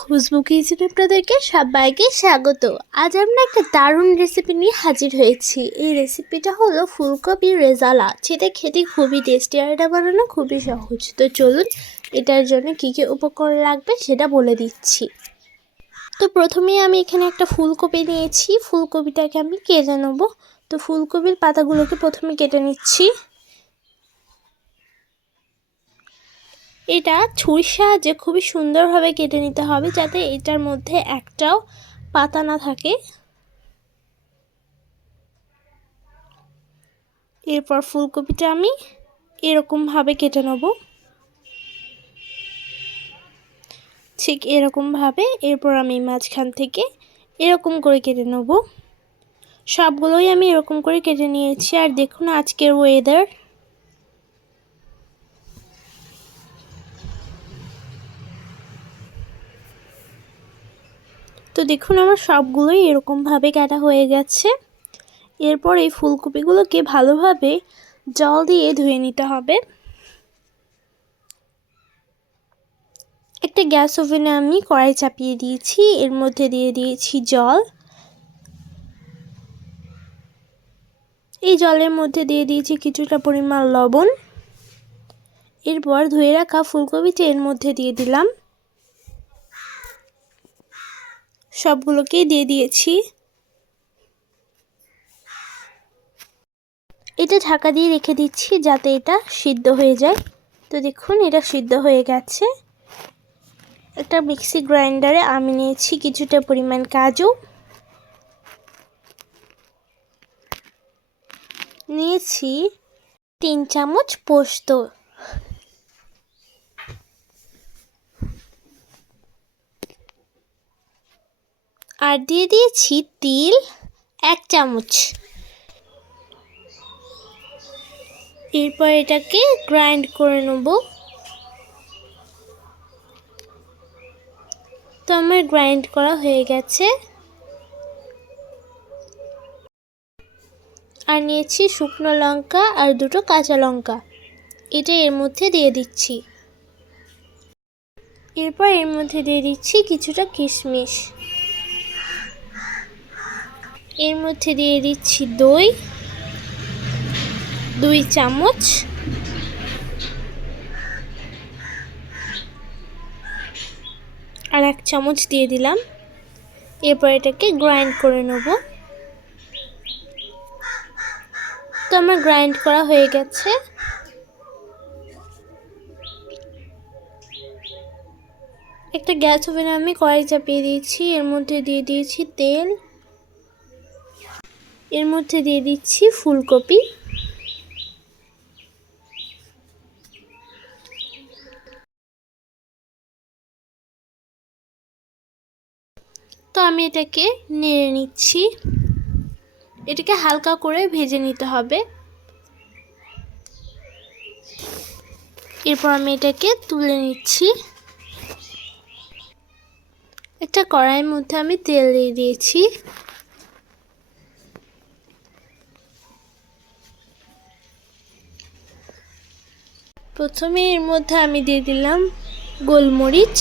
খুশবু কিচেনে আপনাদেরকে সবাইকে স্বাগত। আজ আমরা একটা দারুণ রেসিপি নিয়ে হাজির হয়েছি। এই রেসিপিটা হলো ফুলকপি রেজালা। সেটা খেতে খুবই টেস্টি আর এটা বানানো খুবই সহজ। তো চলুন, এটার জন্য কী কী উপকরণ লাগবে সেটা বলে দিচ্ছি। তো প্রথমে আমি এখানে একটা ফুলকপি নিয়েছি। ফুলকপিটাকে আমি কেটে নেব। তো ফুলকপির পাতাগুলোকে প্রথমে কেটে নিচ্ছি। এটা ছুরির সাহায্যে খুবই সুন্দরভাবে কেটে নিতে হবে যাতে এটার মধ্যে একটাও পাতা না থাকে। এরপর ফুলকপিটা আমি এরকমভাবে কেটে নেব। ঠিক এরকমভাবে এরপর আমি মাঝখান থেকে এরকম করে কেটে নেব। সবগুলোই আমি এরকম করে কেটে নিয়েছি। আর দেখুন আজকের ওয়েদার তো দেখুন আমার সবগুলোই এরকমভাবে কাটা হয়ে গেছে। এরপর এই ফুলকপিগুলোকে ভালোভাবে জল দিয়ে ধুয়ে নিতে হবে। একটা গ্যাস ওভেনে আমি কড়াই চাপিয়ে দিয়েছি, এর মধ্যে দিয়ে দিয়েছি জল। এই জলের মধ্যে দিয়ে দিয়েছি কিছুটা পরিমাণ লবণ। এরপর ধুয়ে রাখা ফুলকপিটা এর মধ্যে দিয়ে দিলাম। সবগুলোকেই দিয়ে দিয়েছি। এটা ঢাকা দিয়ে রেখে দিচ্ছি যাতে এটা সিদ্ধ হয়ে যায়। তো দেখুন, এটা সিদ্ধ হয়ে গেছে। একটা মিক্সি গ্রাইন্ডারে আমি নিয়েছি কিছুটা পরিমাণ কাজু। নিয়েছি তিন চামচ পোস্ত। আর দিয়ে দিয়েছি তিল এক চামচ। এরপর এটাকে গ্রাইন্ড করে নেব। তো আমার গ্রাইন্ড করা হয়ে গেছে। আর নিয়েছি শুকনো লঙ্কা আর দুটো কাঁচা লঙ্কা। এটা এর মধ্যে দিয়ে দিচ্ছি। এরপর এর মধ্যে দিয়ে দিচ্ছি কিছুটা কিশমিশ। এর মধ্যে দিয়ে দিচ্ছি দই, দুই চামচ। আর এক চামচ দিয়ে দিলাম। এরপর এটাকে গ্রাইন্ড করে নেব। তো আমার গ্রাইন্ড করা হয়ে গেছে। একটা গ্যাস ওভেনে আমি কড়াই চাপিয়ে দিয়েছি। এর মধ্যে দিয়ে দিয়েছি তেল। এর মধ্যে দিয়ে দিচ্ছি ফুলকপি। তো আমি এটাকে নেড়ে নিচ্ছি। এটাকে হালকা করে ভেজে নিতে হবে। এরপর আমি এটাকে তুলে নিচ্ছি। একটা কড়াইয়ের মধ্যে আমি তেল দিয়ে দিয়েছি। প্রথমে এর মধ্যে আমি দিয়ে দিলাম গোলমরিচ।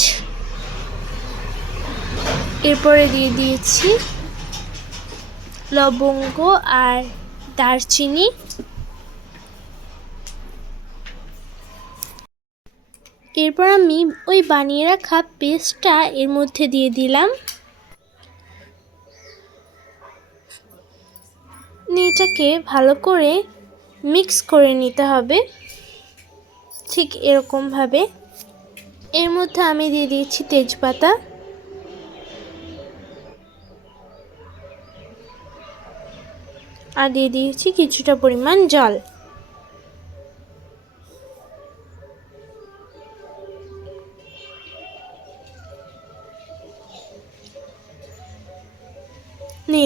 এরপরে দিয়ে দিয়েছি লবঙ্গ আর দারচিনি। এরপর আমি ওই বানিয়ে রাখা পেস্টটা এর মধ্যে দিয়ে দিলাম। এটাকে ভালো করে মিক্স করে নিতে হবে। ঠিক এরকমভাবে। এর মধ্যে আমি দিয়ে দিয়েছি তেজপাতা। আর দিয়ে দিয়েছি কিছুটা পরিমাণ জল।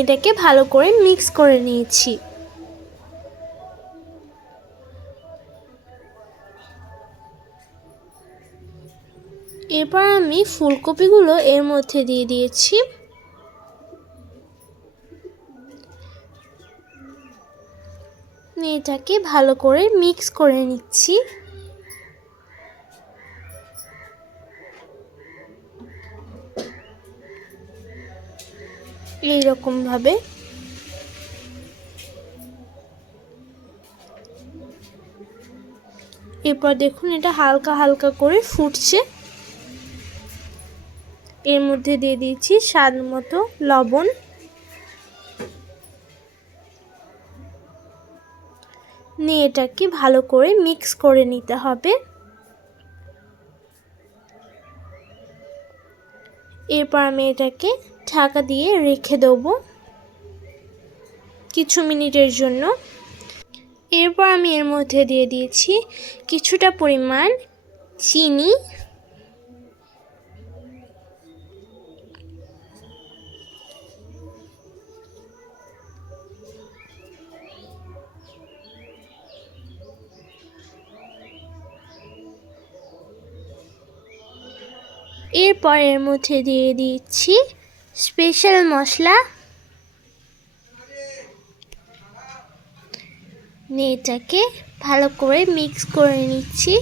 এটাকে ভালো করে মিক্স করে নিয়েছি। এরপর আমি ফুলকপিগুলো এর মধ্যে দিয়ে দিয়েছি। এটাকে ভালো করে মিক্স করে নিচ্ছি। এইরকমভাবে। এরপর দেখুন এটা হালকা হালকা করে ফুটছে। এর মধ্যে দিয়ে দিয়েছি স্বাদ মতো লবণ। নিয়ে এটাকে ভালো করে মিক্স করে নিতে হবে। এরপর আমি এটাকে ঢাকা দিয়ে রেখে দেবো কিছু মিনিটের জন্য। এরপর আমি এর মধ্যে দিয়ে দিয়েছি কিছুটা পরিমাণ চিনি। এরপর এর মধ্যে দিয়ে দিচ্ছি স্পেশাল মশলা। এটাকে ভালো করে মিক্স করে নিচ্ছি।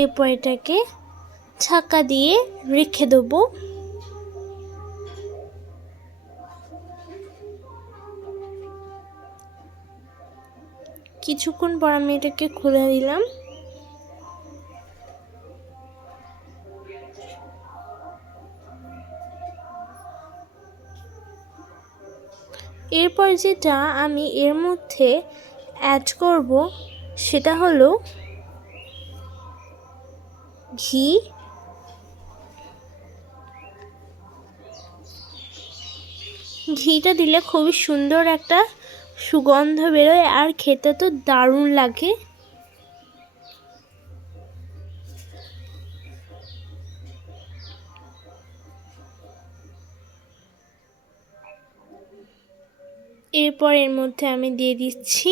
এরপর এটাকে ছাকা দিয়ে রেখে দেবো। কিছুক্ষণ পর আমি এটাকে খুলে দিলাম। এরপর যেটা আমি এর মধ্যে অ্যাড করব, সেটা হলো ঘি। ঘিটা দিলে খুবই সুন্দর একটা সুগন্ধ বেরোয় আর খেতে তো দারুণ লাগে। এরপর এর মধ্যে আমি দিয়ে দিচ্ছি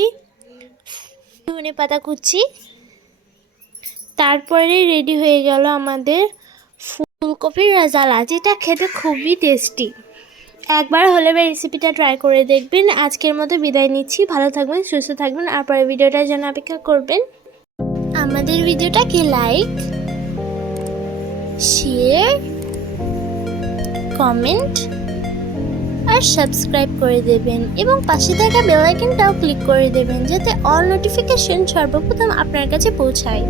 ধনে পাতা কুচি। তারপরে রেডি হয়ে গেল আমাদের ফুলকপির রাজালা যেটা খেতে খুবই টেস্টি একবার হলে রেসিপিটা ট্রাই করে দেখবেন। আজকের মতো বিদায় নিচ্ছি। ভালো থাকবেন, সুস্থ থাকবেন। আর পরে ভিডিওটার জন্য অপেক্ষা করবেন। আমাদের ভিডিওটাকে লাইক শেয়ার কমেন্ট আর সাবস্ক্রাইব করে দেবেন। এবং পাশে থাকা বেল আইকনটাও ক্লিক করে দেবেন, যাতে অল নোটিফিকেশন সর্বপ্রথম আপনার কাছে পৌঁছায়।